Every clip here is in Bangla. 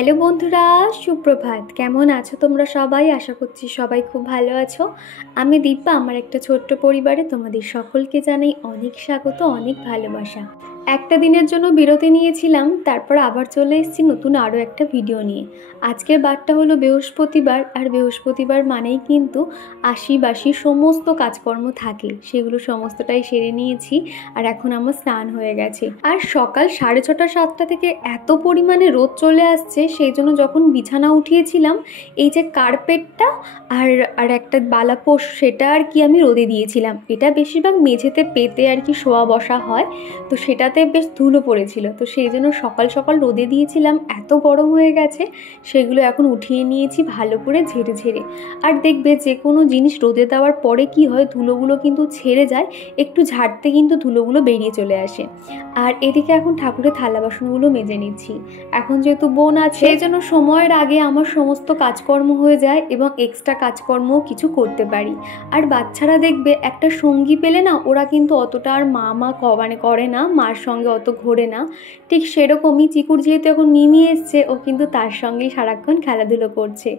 হ্যালো বন্ধুরা, সুপ্রভাত। কেমন আছো তোমরা সবাই? আশা করছি সবাই খুব ভালো আছো। আমি দীপা, আমার একটা ছোট্ট পরিবারে তোমাদের সকলকে জানাই অনেক স্বাগত, অনেক ভালোবাসা। একটা দিনের জন্য বিরতি নিয়েছিলাম, তারপর আবার চলে এসেছি নতুন আরও একটা ভিডিও নিয়ে। আজকের বারটা হলো বৃহস্পতিবার, আর বৃহস্পতিবার মানেই কিন্তু আশিবাসী সমস্ত কাজকর্ম থাকে, সেগুলো সমস্তটাই সেরে নিয়েছি। আর এখন আমার স্নান হয়ে গেছে। আর সকাল 6:30 7টা থেকে এত পরিমাণে রোদ চলে আসছে, সেই জন্য যখন বিছানা উঠিয়েছিলাম, এই যে কার্পেটটা আর একটা বালাপোষ, সেটা আর কি আমি রোদে দিয়েছিলাম। এটা বেশিরভাগ মেঝেতে পেতে আর কি শোয়া বসা হয়, তো সেটাতে বেশ ধুলো পড়েছিল, তো সেই জন্য সকাল সকাল রোদে দিয়েছিলাম। এত গরম হয়ে গেছে, সেগুলো এখন উঠিয়ে নিয়েছি ভালো করে ঝেড়ে ঝেড়ে। আর দেখবে যে কোনো জিনিস রোদে দেওয়ার পরে কি হয়, ধুলোগুলো কিন্তু ছেড়ে যায়, একটু ঝাড়তে কিন্তু ধুলোগুলো বেরিয়ে চলে আসে। আর এদিকে এখন ঠাকুরের থালা বাসনগুলো মেজে নিচ্ছি। এখন যেহেতু বোন আছে, সেই জন্য সময়ের আগে আমার সমস্ত কাজকর্ম হয়ে যায় এবং এক্সট্রা কাজকর্মও কিছু করতে পারি। আর বাচ্চারা দেখবে একটা সঙ্গী পেলে না, ওরা কিন্তু অতটা আর মা করে না, মার সঙ্গে অত ঘোরে না। ঠিক সেরকমই চিকুর যেহেতু এখন মিমি এসছে, ও কিন্তু তার সঙ্গেই সারাক্ষণ খেলাধুলো করছে।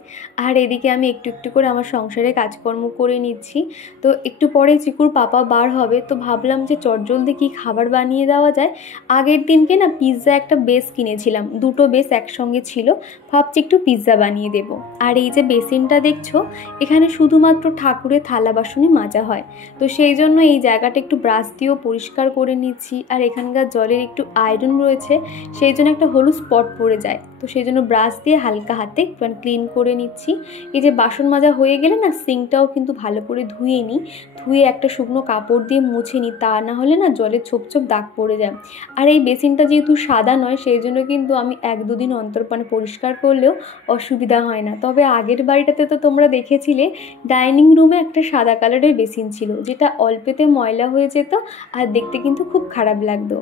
আর এদিকে আমি একটু একটু করে আমার সংসারে কাজকর্ম করে নিচ্ছি। তো একটু পরে চিকুর পাপা বার হবে, তো ভাবলাম যে চটজলদি কি খাবার বানিয়ে দেওয়া যায়। আগের দিনকে না পিৎজা একটা বেস কিনেছিলাম, দুটো বেস একসঙ্গে ছিল, ভাবছি একটু পিৎজা বানিয়ে দেব। আর এই যে বেসিনটা দেখছো, এখানে শুধুমাত্র ঠাকুরের থালা বাসনই মাজা হয়, তো সেই জন্য এই জায়গাটা একটু ব্রাশ দিয়েও পরিষ্কার করে নিচ্ছি। আর এখানকার জলের একটু আয়রন রয়েছে, সেই জন্য একটা হলুদ স্পট পড়ে যায়, তো সেই জন্য ব্রাশ দিয়ে হালকা হাতে একটু ক্লিন করে নিচ্ছি। এই যে বাসন মাজা হয়ে গেলে না, সিঙ্কটাও কিন্তু ভালো করে ধুয়ে নিই, ধুয়ে একটা শুকনো কাপড় দিয়ে মুছে নিই, তা না হলে না জলে ছোপ ছোপ দাগ পড়ে যায়। আর এই বেসিনটা যেহেতু সাদা নয়, সেই জন্য কিন্তু আমি 1-2 দিন অন্তর পরিষ্কার করলেও অসুবিধা হয় না। তবে আগের বাড়িটাতে তো তোমরা দেখেছিলে, ডাইনিং রুমে একটা সাদা কালারের বেসিন ছিল, যেটা অল্পেতে ময়লা হয়ে যেত আর দেখতে কিন্তু খুব খারাপ লাগতো।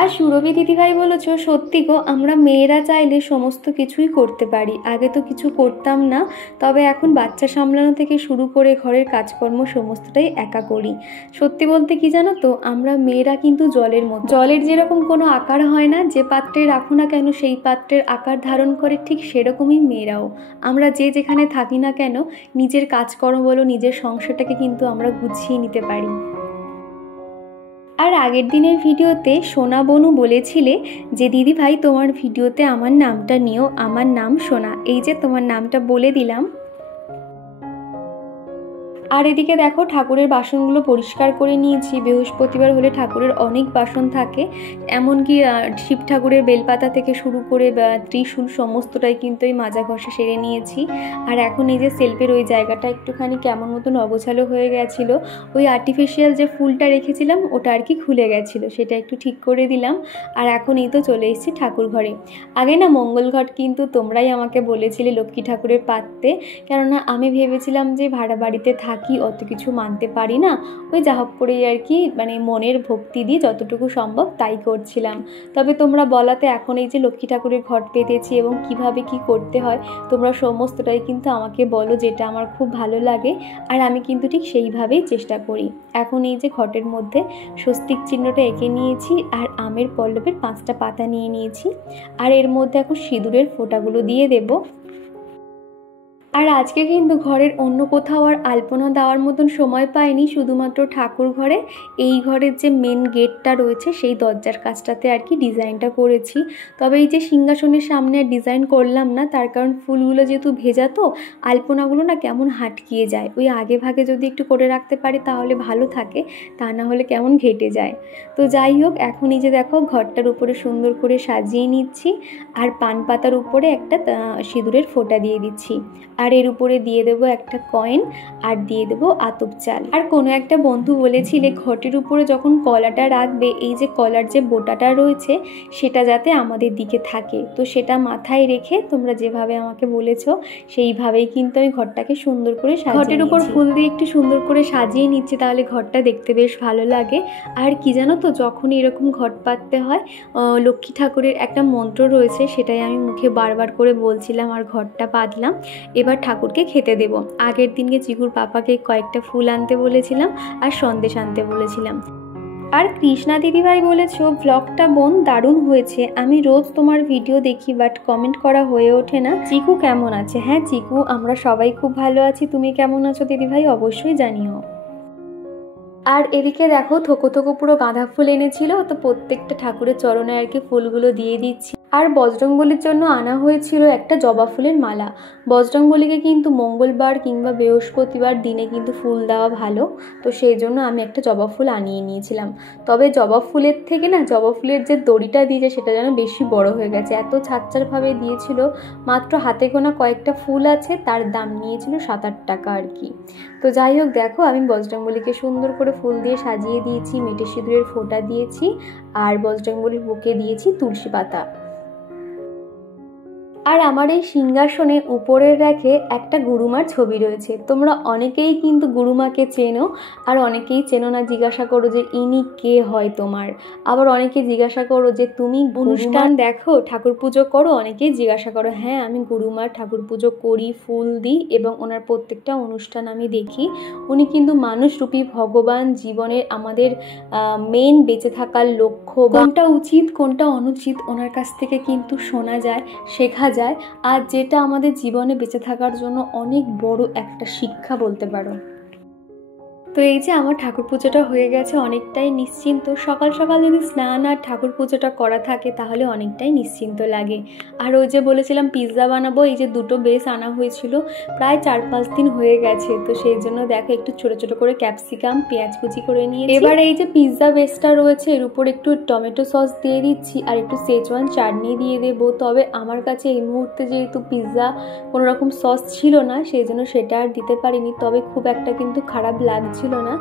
আর সুরভি দিদিভাই বলেছো, সত্যি গো, আমরা মেয়েরা চাইলে সমস্ত কিছুই করতে পারি। আগে তো কিছু করতাম না, তবে এখন বাচ্চা সামলানো থেকে শুরু করে ঘরের কাজকর্ম সমস্তটাই একা করি। সত্যি বলতে কি জানো তো, আমরা মেয়েরা কিন্তু জলের মতো, জলের যেরকম কোনো আকার হয় না, যে পাত্রে রাখো না কেন সেই পাত্রের আকার ধারণ করে, ঠিক সেরকমই মেয়েরাও। আমরা যে যেখানে থাকি না কেন, নিজের কাজকর্ম বলো, নিজের সংসারটাকে কিন্তু আমরা গুছিয়ে নিতে পারি। আর আগের দিনের ভিডিওতে সোনা বনু বলেছিলে যে দিদি ভাই তোমার ভিডিওতে আমার নামটা নিও, আমার নাম সোনা। এই যে তোমার নামটা বলে দিলাম। আর এদিকে দেখো ঠাকুরের বাসনগুলো পরিষ্কার করে নিয়েছি। বৃহস্পতিবার হলে ঠাকুরের অনেক বাসন থাকে, এমনকি শিব ঠাকুরের বেলপাতা থেকে শুরু করে ত্রিশূল সমস্তটাই কিন্তু এই মাজা ঘষা সেরে নিয়েছি। আর এখন এই যে সেলফের ওই জায়গাটা একটুখানি কেমন মতন অগোছালো হয়ে গেছিলো, ওই আর্টিফিশিয়াল যে ফুলটা রেখেছিলাম ওটা আর কি খুলে গেছিলো, সেটা একটু ঠিক করে দিলাম। আর এখন এই তো চলে এসেছি ঠাকুর ঘরে। আগে না মঙ্গল ঘট কিন্তু তোমরাই আমাকে বলেছিলে লক্ষ্মী ঠাকুরের পাততে, কেননা আমি ভেবেছিলাম যে ভাড়া বাড়িতে থাকি, অত কিছু মানতে পারি না, ওই যা হোক করেই আর কি, মানে মনের ভক্তি দিয়ে যতটুকু সম্ভব তাই করছিলাম। তবে তোমরা বলাতে এখন এই যে লক্ষ্মী ঠাকুরের ঘট পেতেছি এবং কিভাবে কি করতে হয় তোমরা সমস্তটাই কিন্তু আমাকে বলো, যেটা আমার খুব ভালো লাগে। আর আমি কিন্তু ঠিক সেইভাবেই চেষ্টা করি। এখন এই যে ঘটের মধ্যে স্বস্তিক চিহ্নটা এঁকে নিয়েছি, আর আমের পল্লবের 5টা পাতা নিয়ে নিয়েছি, আর এর মধ্যে এখন সিঁদুরের ফোঁটাগুলো দিয়ে দেবো। আর আজকে কিন্তু ঘরের অন্য কোথাও আর আলপনা দেওয়ার মতন সময় পাইনি, শুধুমাত্র ঠাকুর ঘরে এই ঘরের যে মেন গেটটা রয়েছে সেই দরজার কাজটাতে আর কি ডিজাইনটা করেছি। তবে এই যে সিংহাসনের সামনে আর ডিজাইন করলাম না, তার কারণ ফুলগুলো যেহেতু ভেজা, তো আলপনাগুলো না কেমন হাটকিয়ে যায়। ওই আগে ভাগে যদি একটু করে রাখতে পারি তাহলে ভালো থাকে, তা না হলে কেমন ঘেটে যায়। তো যাই হোক, এখন এই যে দেখো ঘরটার উপরে সুন্দর করে সাজিয়ে নিচ্ছি, আর পান পাতার উপরে একটা সিঁদুরের ফোঁটা দিয়ে দিচ্ছি। আর এর উপরে দিয়ে দেবো একটা কয়েন, আর দিয়ে দেবো আতপ চাল। আর কোনো একটা বন্ধু বলেছিলে ঘটের উপরে যখন কলাটা রাখবে, এই যে কলার যে বোটাটা রয়েছে সেটা যাতে আমাদের দিকে থাকে, তো সেটা মাথায় রেখে তোমরা যেভাবে আমাকে বলেছো সেইভাবেই কিন্তু আমি ঘরটাকে সুন্দর করে ঘটের উপর ফুল দিয়ে একটু সুন্দর করে সাজিয়ে নিচ্ছি, তাহলে ঘরটা দেখতে বেশ ভালো লাগে। আর কি জানো তো, যখন এরকম ঘট পাততে হয়, লক্ষ্মী ঠাকুরের একটা মন্ত্র রয়েছে, সেটাই আমি মুখে বারবার করে বলছিলাম আর ঘরটা পাতলাম। এবার ঠাকুরকে খেতে দেব। আগের দিনকে চিকুর পাপাকে কয়েকটা ফুল আনতে বলেছিলাম আর সন্দেশ আনতে বলেছিলাম। আর কৃষ্ণা দিদিভাই বলেছো ব্লগটা বোন দারুণ হয়েছে, আমি রোজ তোমার ভিডিও দেখি বাট কমেন্ট করা হয়ে ওঠে না। চিকু কেমন আছে? হ্যাঁ চিকু, আমরা সবাই খুব ভালো আছি, তুমি কেমন আছো দিদিভাই অবশ্যই জানিও। আর এদিকে দেখো থোকো থোকো পুরো গাঁদা ফুল এনেছিল, তো প্রত্যেকটা ঠাকুরের চরণে আর কি ফুলগুলো দিয়ে দিচ্ছি। আর বজরংবলীর জন্য আনা হয়েছিল একটা জবা ফুলের মালা। বজরংবলীকে কিন্তু মঙ্গলবার কিংবা বৃহস্পতিবার দিনে কিন্তু ফুল দেওয়া ভালো, তো সেই জন্য আমি একটা জবা ফুল আনিয়ে নিয়েছিলাম। তবে জবা ফুলের থেকে না জবা ফুলের যে দড়িটা দিয়েছে সেটা যেন বেশি বড় হয়ে গেছে, এত ছাড়ছাড়ভাবে দিয়েছিল। মাত্র হাতে গোনা কয়েকটা ফুল আছে, তার দাম নিয়েছিল 7-8 টাকা আর কি। তো যাই হোক দেখো আমি বজরংবলীকে সুন্দর করে ফুল দিয়ে সাজিয়ে দিয়েছি, মেটে সিঁদুরের ফোঁটা দিয়েছি, আর বজরংবলীর বুকে দিয়েছি তুলসী পাতা। আর আমার এই সিংহাসনে উপরের রেখে একটা গুরুমার ছবি রয়েছে। তোমরা অনেকেই কিন্তু গুরুমাকে চেনো, আর অনেকেই চেনো না, জিজ্ঞাসা করো যে ইনি কে হয় তোমার। আবার অনেকে জিজ্ঞাসা করো যে তুমি অনুষ্ঠান দেখো, ঠাকুর পুজো করো, অনেকেই জিজ্ঞাসা করো। হ্যাঁ আমি গুরুমার ঠাকুর পুজো করি, ফুল দিই এবং ওনার প্রত্যেকটা অনুষ্ঠান আমি দেখি। উনি কিন্তু মানুষরূপী ভগবান, জীবনের আমাদের মেন বেঁচে থাকার লক্ষ্য, কোনটা উচিত কোনটা অনুচিত ওনার কাছ থেকে কিন্তু শোনা যায়, শেখা যায়। আর যেটা আমাদের জীবনে বেঁচে থাকার জন্য অনেক বড় একটা শিক্ষা বলতে পারো। তো এই যে আমার ঠাকুর পুজোটা হয়ে গেছে, অনেকটাই নিশ্চিন্ত। সকাল সকাল যদি স্নান আর ঠাকুর পুজোটা করা থাকে তাহলে অনেকটাই নিশ্চিন্ত লাগে। আর ওই যে বলেছিলাম পিৎজা বানাবো, এই যে 2টো বেস আনা হয়েছিল, প্রায় 4-5 দিন হয়ে গেছে। তো সেই জন্য দেখো একটু ছোট ছোট করে ক্যাপসিকাম পেঁয়াজ কুচি করে নিয়ে এবার এই যে পিৎজা বেসটা রয়েছে এর উপর একটু টমেটো সস দিয়ে দিচ্ছি আর একটু সেজওয়ান চাটনি দিয়ে দেবো। তবে আমার কাছে এই মুহূর্তে যেহেতু পিৎজা কোনো রকম সস ছিল না, সেই জন্য সেটা আর দিতে পারিনি। তবে খুব একটা কিন্তু খারাপ লাগছে না।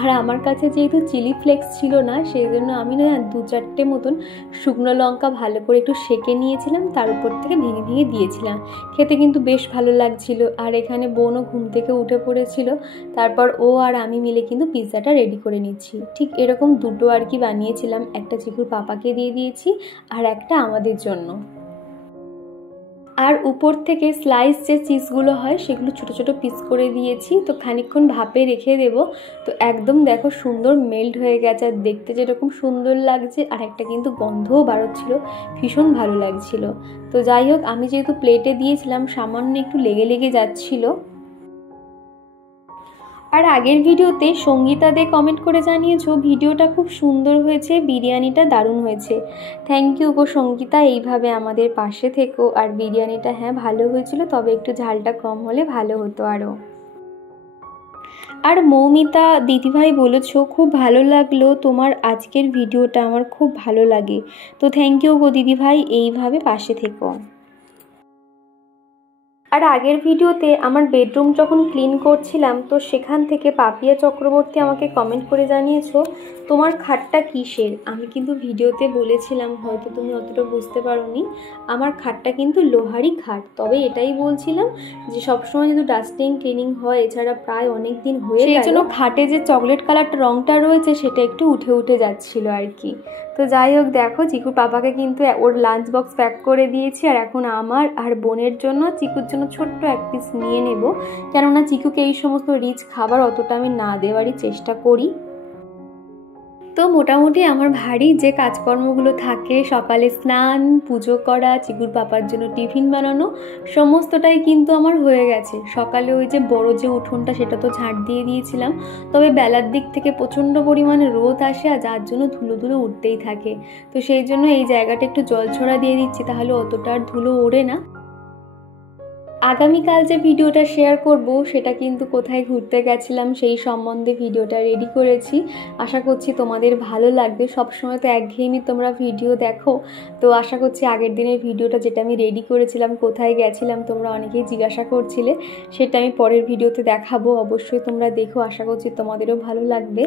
আর আমার কাছে যেহেতু চিলি ফ্লেক্স ছিল না, সেই জন্য আমি না 2-4টে মতন শুকনো লঙ্কা ভালো করে একটু সেঁকে নিয়েছিলাম, তার উপর থেকে ভেঙে ভেঙে দিয়েছিলাম। খেতে কিন্তু বেশ ভালো লাগছিল। আর এখানে বোনও ঘুম থেকে উঠে পড়েছিল, তারপর ও আর আমি মিলে কিন্তু পিৎজাটা রেডি করে নিচ্ছি। ঠিক এরকম 2টো আর কি বানিয়েছিলাম, একটা চিকুর পাপাকে দিয়ে দিয়েছি আর একটা আমাদের জন্য। আর উপর থেকে স্লাইস যে চিজগুলো হয় সেগুলো ছোট ছোট পিস করে দিয়েছি। তো খানিকক্ষণ ভাপে রেখে দেব। তো একদম দেখো সুন্দর মেল্ট হয়ে গেছে, আর দেখতে যেরকম সুন্দর লাগছে আর একটা কিন্তু গন্ধও বাড়ছিল, ভীষণ ভালো লাগছিল। তো যাই হোক আমি যেহেতু প্লেটে দিয়েছিলাম সামান্য একটু লেগে লেগে যাচ্ছিল। আর আগের ভিডিওতে সঙ্গীতা দে কমেন্ট করে জানিয়েছো ভিডিওটা খুব সুন্দর হয়েছে, বিরিয়ানিটা দারুণ হয়েছে। থ্যাংক ইউ গো সঙ্গীতা, এইভাবে আমাদের পাশে থেকো। আর বিরিয়ানিটা হ্যাঁ ভালো হয়েছিল, তবে একটু ঝালটা কম হলে ভালো হতো আরও। আর মৌমিতা দিদিভাই বলেছো খুব ভালো লাগলো তোমার আজকের ভিডিওটা, আমার খুব ভালো লাগে। তো থ্যাংক ইউ গো দিদিভাই, এইভাবে পাশে থেকো। আর আগের ভিডিওতে আমার বেডরুম যখন ক্লিন করছিলাম, তো সেখান থেকে পাপিয়া চক্রবর্তী আমাকে কমেন্ট করে জানিয়েছো তোমার খাটটা কিসের। আমি কিন্তু ভিডিওতে বলেছিলাম, হয়তো তুমি অতটা বুঝতে পারোনি, আমার খাটটা কিন্তু লোহারই খাট। তবে এটাই বলছিলাম যে সবসময় যদি ডাস্টিং ক্লিনিং হয়, এছাড়া প্রায় অনেক দিন হয়ে সেই জন্য খাটে যে চকলেট কালারটা রঙটা রয়েছে সেটা একটু উঠে উঠে যাচ্ছিল আর কি। তো যাই হোক দেখো চিকুর পাপাকে কিন্তু ওর লাঞ্চ বক্স প্যাক করে দিয়েছি, আর এখন আমার আর বোনের জন্য চিকুর জন্য ছোট্ট এক পিস নিয়ে নেব, কেননা চিকুকে এই সমস্ত রিচ খাবার অতটা আমি না দেওয়ারই চেষ্টা করি। তো মোটামুটি আমার ভারী যে কাজকর্মগুলো থাকে, সকালে স্নান, পুজো করা, চিকুর পাপার জন্য টিফিন বানানো, সমস্তটাই কিন্তু আমার হয়ে গেছে। সকালে ওই যে বড় যে উঠোনটা সেটা তো ঝাঁট দিয়ে দিয়েছিলাম, তবে বেলার দিক থেকে প্রচণ্ড পরিমাণে রোদ আসে, আর যার জন্য ধুলো ধুলো উঠতেই থাকে। তো সেই জন্য এই জায়গাটা একটু জল ছড়া দিয়ে দিচ্ছি, তাহলে অতটা আর ধুলো ওড়ে না। আগামীকাল যে ভিডিওটা শেয়ার করব সেটা কিন্তু কোথায় ঘুরতে গেছিলাম সেই সম্বন্ধে ভিডিওটা রেডি করেছি। আশা করছি তোমাদের ভালো লাগবে। সবসময় তো একঘেয়েমি তোমরা ভিডিও দেখো, তো আশা করছি আগের দিনের ভিডিওটা যেটা আমি রেডি করেছিলাম কোথায় গেছিলাম তোমরা অনেকেই জিজ্ঞাসা করছিলে, সেটা আমি পরের ভিডিওতে দেখাবো। অবশ্যই তোমরা দেখো, আশা করছি তোমাদেরও ভালো লাগবে।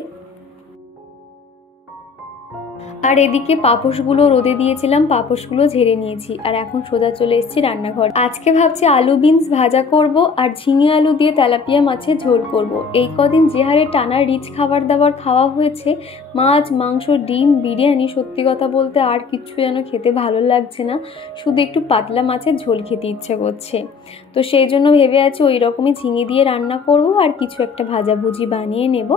আর এদিকে পাপোশগুলো রোদে দিয়েছিলাম, পাপোশগুলো ঝেড়ে নিয়েছি, আর এখন সোজা চলে এসেছি রান্নাঘর। আজকে ভাবছি আলু বিনস ভাজা করব আর ঝিঙে আলু দিয়ে তেলাপিয়া মাছের ঝোল করব। এই কদিন যে হারে টানা রিচ খাবার দাবার খাওয়া হয়েছে, মাছ, মাংস, ডিম, বিরিয়ানি, সত্যি কথা বলতে আর কিছু যেন খেতে ভালো লাগছে না, শুধু একটু পাতলা মাছের ঝোল খেতে ইচ্ছে করছে। তো সেই জন্য ভেবে আছি ওই রকমই ঝিঙে দিয়ে রান্না করব আর কিছু একটা ভাজাভুজি বানিয়ে নেব।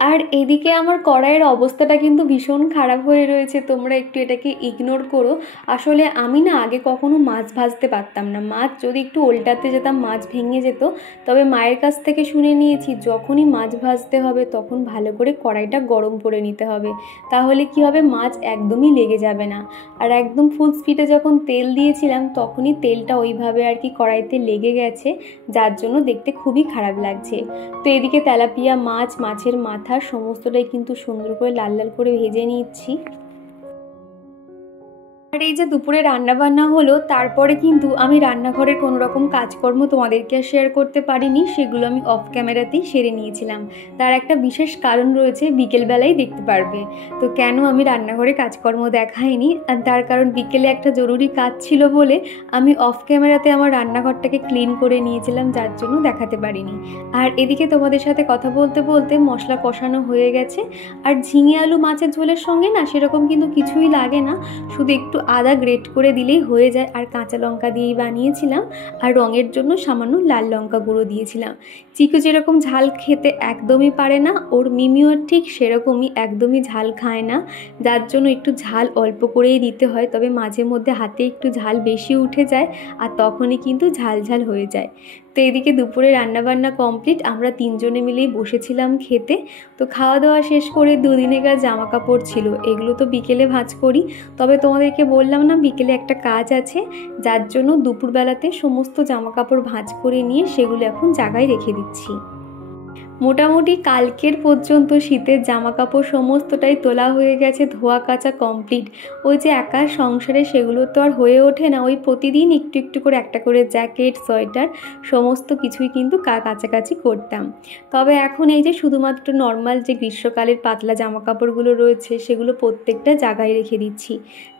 আর এদিকে আমার কড়াইয়ের অবস্থাটা কিন্তু ভীষণ খারাপ হয়ে রয়েছে, তোমরা একটু এটাকে ইগনোর করো। আসলে আমি না আগে কখনো মাছ ভাজতে পারতাম না, মাছ যদি একটু উল্টাতে যেতাম মাছ ভেঙে যেত। তবে মায়ের কাছ থেকে শুনে নিয়েছি যখনই মাছ ভাজতে হবে তখন ভালো করে কড়াইটা গরম করে নিতে হবে, তাহলে কি হবে মাছ একদমই লেগে যাবে না। আর একদম ফুল স্পিডে যখন তেল দিয়েছিলাম তখনই তেলটা ওইভাবে আর কি কড়াইতে লেগে গেছে, যার জন্য দেখতে খুবই খারাপ লাগছে। তো এদিকে তেলাপিয়া মাছ, মাছের মাথা সমস্তটাই কিন্তু সুন্দর করে লাল লাল করে ভেজে নিচ্ছি। আর এই যে দুপুরে রান্না বান্না হলো, তারপরে কিন্তু আমি রান্নাঘরের কোনো রকম কাজকর্ম তোমাদেরকে শেয়ার করতে পারিনি, সেগুলো আমি অফ ক্যামেরাতেই সেরে নিয়েছিলাম। তার একটা বিশেষ কারণ রয়েছে, বিকেলবেলায় দেখতে পারবে। তো কেন আমি রান্নাঘরে কাজকর্ম দেখাইনি, আর তার কারণ বিকেলে একটা জরুরি কাজ ছিল বলে আমি অফ ক্যামেরাতে আমার রান্নাঘরটাকে ক্লিন করে নিয়েছিলাম, যার জন্য দেখাতে পারিনি। আর এদিকে তোমাদের সাথে কথা বলতে বলতে মশলা কষানো হয়ে গেছে। আর ঝিঙে আলু মাছের ঝোলের সঙ্গে না সেরকম কিন্তু কিছুই লাগে না, শুধু একটু আদা গ্রেট করে দিলেই হয়ে যায়। আর কাঁচা লঙ্কা দিয়েই বানিয়েছিলাম, আর রঙের জন্য সামান্য লাল লঙ্কা গুঁড়ো দিয়েছিলাম। চিকু যেরকম ঝাল খেতে একদমই পারে না, ওর মিমিও ঠিক সেরকমই একদমই ঝাল খায় না, যার জন্য একটু ঝাল অল্প করেই দিতে হয়। তবে মাঝে মধ্যে হাতে একটু ঝাল বেশি উঠে যায়, আর তখনই কিন্তু ঝাল ঝাল হয়ে যায়। তো এদিকে দুপুরে রান্নাবান্না কমপ্লিট, আমরা তিনজনে মিলেই বসেছিলাম খেতে। তো খাওয়া দাওয়া শেষ করে দুদিনেকার জামা কাপড় ছিল, এগুলো তো বিকেলে ভাঁজ করি। তবে তোমাদেরকে বললাম না বিকেলে একটা কাজ আছে, যার জন্য দুপুরবেলাতে সমস্ত জামা কাপড় ভাঁজ করে নিয়ে সেগুলো এখন জায়গায় রেখে দিচ্ছি। মোটামুটি কালকের পর্যন্ত শীতের জামা কাপড় সমস্তটাই তোলা হয়ে গেছে, ধোয়া কাচা কমপ্লিট। ওই যে একা সংসারে সেগুলো তো আর হয়ে ওঠে না, ওই প্রতিদিন একটু একটু করে একটা করে জ্যাকেট, সোয়েটার সমস্ত কিছুই কিন্তু কাছাকাছি করতাম। তবে এখন এই যে শুধুমাত্র নর্মাল যে গ্রীষ্মকালের পাতলা জামা কাপড়গুলো রয়েছে সেগুলো প্রত্যেকটা জায়গায় রেখে দিচ্ছি।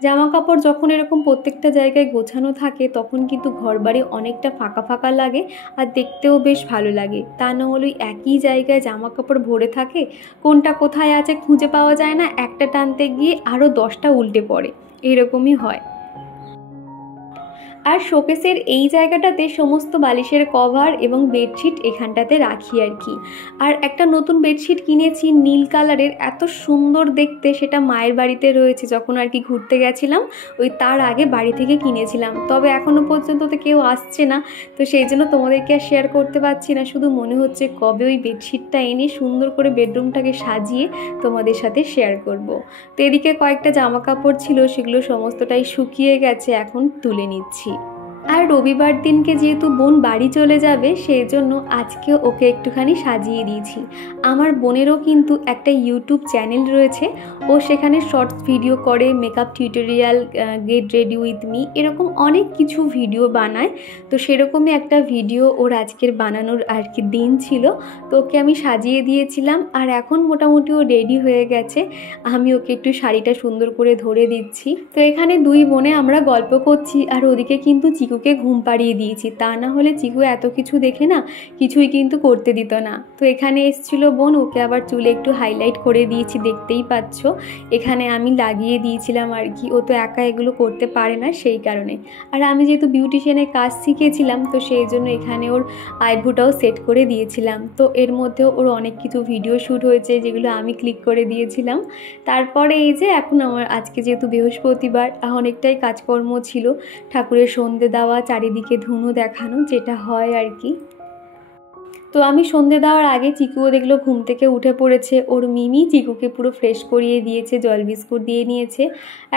জামা কাপড় যখন এরকম প্রত্যেকটা জায়গায় গোছানো থাকে তখন কিন্তু ঘরবাড়ি অনেকটা ফাঁকা ফাঁকা লাগে, আর দেখতেও বেশ ভালো লাগে। তা না হলে একই জায়গায় জামা কাপড় ভরে থাকে, কোনটা কোথায় আছে খুঁজে পাওয়া যায় না, একটা টানতে গিয়ে আরও 10টা উল্টে পড়ে, এরকমই হয়। আর শোকেসের এই জায়গাটাতে সমস্ত বালিশের কভার এবং বেডশিট এখানটাতে রাখি আর কি। আর একটা নতুন বেডশিট কিনেছি নীল কালারের, এত সুন্দর দেখতে, সেটা মায়ের বাড়িতে রয়েছে, যখন আর কি ঘুরতে গেছিলাম ওই তার আগে বাড়ি থেকে কিনেছিলাম। তবে এখনও পর্যন্ত তো কেউ আসছে না, তো সেই জন্য তোমাদেরকে আর শেয়ার করতে পারছি না। শুধু মনে হচ্ছে কবে ওই বেডশিটটা এনে সুন্দর করে বেডরুমটাকে সাজিয়ে তোমাদের সাথে শেয়ার করব। তো এদিকে কয়েকটা জামা কাপড় ছিল, সেগুলো সমস্তটাই শুকিয়ে গেছে, এখন তুলে নিচ্ছি। আর রবিবার দিনকে যেহেতু বোন বাড়ি চলে যাবে সেই জন্য আজকে ওকে একটুখানি সাজিয়ে দিয়েছি। আমার বোনেরও কিন্তু একটা ইউটিউব চ্যানেল রয়েছে, ও সেখানে শর্টস ভিডিও করে, makeup tutorial, get ready with me, এরকম অনেক কিছু ভিডিও বানায়। তো সেরকমই একটা ভিডিও ওর আজকের বানানোর আর কি দিন ছিল, তো ওকে আমি সাজিয়ে দিয়েছিলাম। আর এখন মোটামুটি ও রেডি হয়ে গেছে, আমি ওকে একটু শাড়িটা সুন্দর করে ধরে দিচ্ছি। তো এখানে দুই বোনে আমরা গল্প করছি, আর ওদিকে কিন্তু চিকুকে ঘুম পাড়িয়ে দিয়েছি, তা না হলে চিকু এত কিছু দেখে না কিছুই কিন্তু করতে দিত না। তো এখানে এসছিল বোন, ওকে আবার চুলে একটু হাইলাইট করে দিয়েছি, দেখতেই পাচ্ছ। এখানে আমি লাগিয়ে দিয়েছিলাম আর কি, ও তো একা এগুলো করতে পারে না সেই কারণে। আর আমি যেহেতু বিউটিশিয়ানের কাজ শিখেছিলাম তো সেই জন্য এখানে ওর আইব্রোটাও সেট করে দিয়েছিলাম। তো এর মধ্যেও ওর অনেক কিছু ভিডিও শ্যুট হয়েছে যেগুলো আমি ক্লিক করে দিয়েছিলাম। তারপরে এই যে এখন আমার আজকে যেহেতু বৃহস্পতিবার, অনেকটাই কাজকর্ম ছিল, ঠাকুরের সন্ধে দেওয়া, চারিদিকে ধুনো দেখানো, যেটা হয় আর কি। তো আমি সন্ধে দেওয়ার আগে চিকুও দেখলো ঘুম থেকে উঠে পড়েছে, ওর মিমি চিকুকে পুরো ফ্রেশ করিয়ে দিয়েছে, জল বিস্কুট দিয়ে নিয়েছে।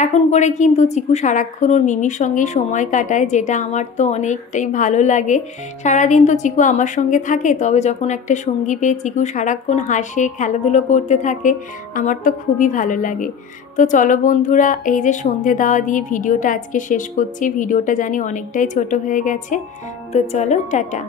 এখন করে কিন্তু চিকু সারাক্ষণ ওর মিমির সঙ্গেই সময় কাটায়, যেটা আমার তো অনেকটাই ভালো লাগে। সারাদিন তো চিকু আমার সঙ্গে থাকে, তবে যখন একটা সঙ্গী পেয়ে চিকু সারাক্ষণ হাসে, খেলাধুলো করতে থাকে, আমার তো খুবই ভালো লাগে। তো চলো বন্ধুরা, এই যে সন্ধে দেওয়া দিয়ে ভিডিওটা আজকে শেষ করছি। ভিডিওটা জানি অনেকটাই ছোট হয়ে গেছে, তো চলো টাটা।